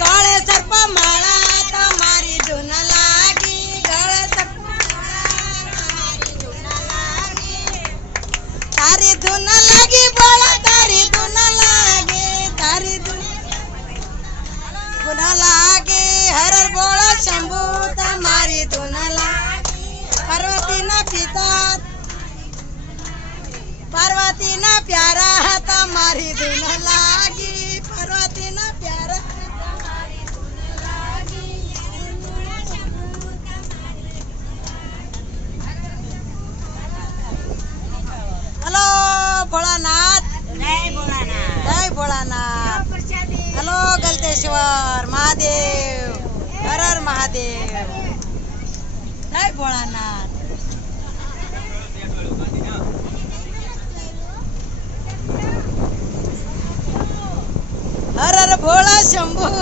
गाळे सर्प माला પાર્વતી ના પ્યારા તમારી ધૂન લાગી. પર્વતી ના પ્યારા હલો ભોળાનાથ. ભોળાનાથ. જય ભોળાનાથ. હલો ગલતેશ્વર મહાદેવ. હર હર મહાદેવ. જય ભોળાનાથ. હર હર ભોળા શંભુ